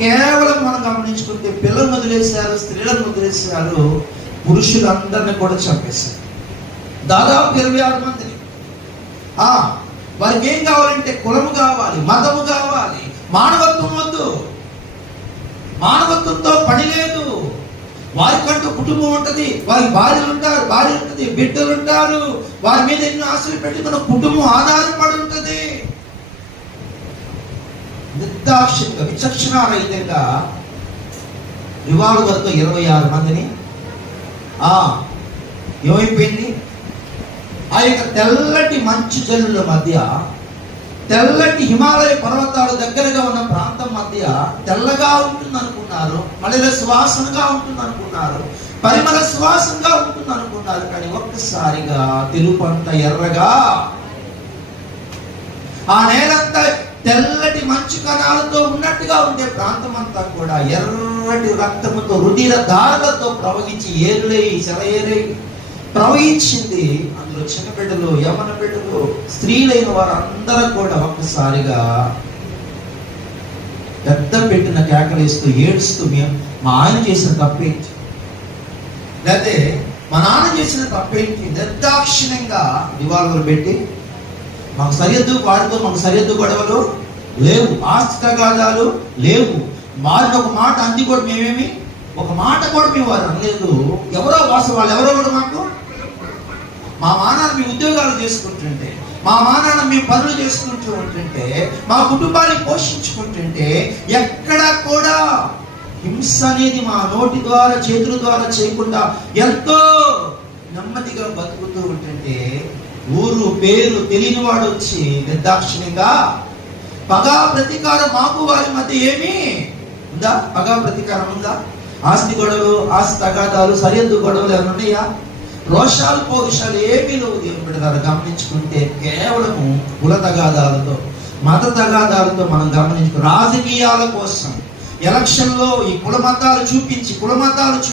కేవలం మనం గమనించుకుంటే పిల్లలను వదిలేశారు, స్త్రీలను వదిలేశారు, పురుషులందరినీ కూడా చంపేశారు. దాదాపు 26 మందిని. వారికి ఏం కావాలంటే కులము కావాలి, మతము కావాలి, మానవత్వం వద్దు. మానవత్వంతో పని లేదు. వారికంటూ కుటుంబం ఉంటుంది, వారికి భార్యలు ఉంటారు, భార్య ఉంటుంది, బిడ్డలు ఉంటారు, వారి మీద ఎన్నో ఆశలు పెట్టుకున్న కుటుంబం ఆధారపడి ఉంటుంది. నిర్దాక్షిణ్యంగా, విచక్షణారహితంగా రివాల్వర్తో 26 మందిని ఏమైపోయింది? ఆ యొక్క తెల్లటి మంచు జల్లుల మధ్య, తెల్లటి హిమాలయ పర్వతాల దగ్గరగా ఉన్న ప్రాంతం మధ్య తెల్లగా ఉంటుంది అనుకున్నారు, మళ్ళీ సువాసనగా ఉంటుంది అనుకున్నారు, పరిమళ సువాసనగా ఉంటుంది అనుకున్నారు. కానీ ఒక్కసారిగా తెలుపంత ఎర్రగా, ఆ నేలంతా తెల్లటి మంచు కణాలతో ఉన్నట్టుగా ఉండే ప్రాంతం అంతా కూడా ఎర్రటి రక్తముతో, రుధిర ధారలతో ప్రవహించి ఏరులై సెలయేరై ప్రవహించింది. అందులో చిన్న బిడ్డలు, యవన బిడ్డలు, స్త్రీలైన వారందరూ కూడా ఒక్కసారిగా పెద్ద పెట్టిన కేకలేస్తూ ఏడుస్తూ, మా ఆయన చేసిన తప్పేంటి, లేకపోతే మా నాన్న చేసిన తప్పేంటి, నిర్దాక్షిణ్యంగా రివాల్వర్ పెట్టి, మాకు సరిహద్దు, వాడితో మాకు సరిహద్దు గొడవలు లేవు, ఆస్తి తగాదాలు లేవు, వారిని ఒక మాట అంది కూడా మేమేమి ఒక మాట కూడా మేము వారు అనలేదు. ఎవరో వాళ్ళు ఎవరో కూడా మాకు, మా మానాన్ని మీ ఉద్యోగాలు చేసుకుంటుంటే, మా మానాన్ని మేము పనులు చేసుకుంటూ ఉంటుంటే, మా కుటుంబాన్ని పోషించుకుంటుంటే, ఎక్కడ కూడా హింస అనేది మా నోటి ద్వారా, చేతుల ద్వారా చేయకుండా ఎంతో నెమ్మదిగా బతుకుతూ ఉంటుంటే, ఊరు పేరు తెలియని వాడు వచ్చి నిర్దాక్షిణ్యంగా పగా ప్రతీకారం, మాకు వారి మధ్య ఏమీ ఉందా? పగా ప్రతీకారం ఉందా? ఆస్తి గొడవలు, ఆస్తి తగాదాలు, సరిహద్దు గొడవలు ఏమైనా ఉన్నాయా? రోషాలు, పౌరుషాలు ఏమీ లేవు. దేవుని బిడ్డలారా, గమనించుకుంటే కేవలము కుల తగాదాలతో, మత తగాదాలతో మనం గమనించుకో, రాజకీయాల కోసం ఎలక్షన్లో ఈ కుల మతాలు చూపించి